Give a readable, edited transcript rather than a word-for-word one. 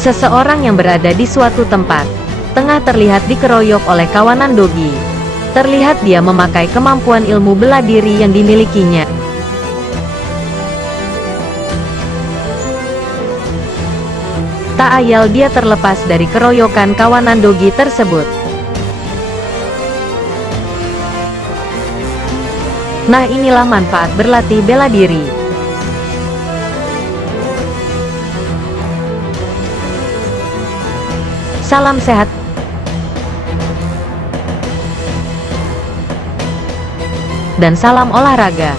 Seseorang yang berada di suatu tempat, tengah terlihat dikeroyok oleh kawanan Dogi. Terlihat dia memakai kemampuan ilmu bela diri yang dimilikinya. Tak ayal dia terlepas dari keroyokan kawanan Dogi tersebut. Nah, inilah manfaat berlatih bela diri. Salam sehat. Dan salam olahraga.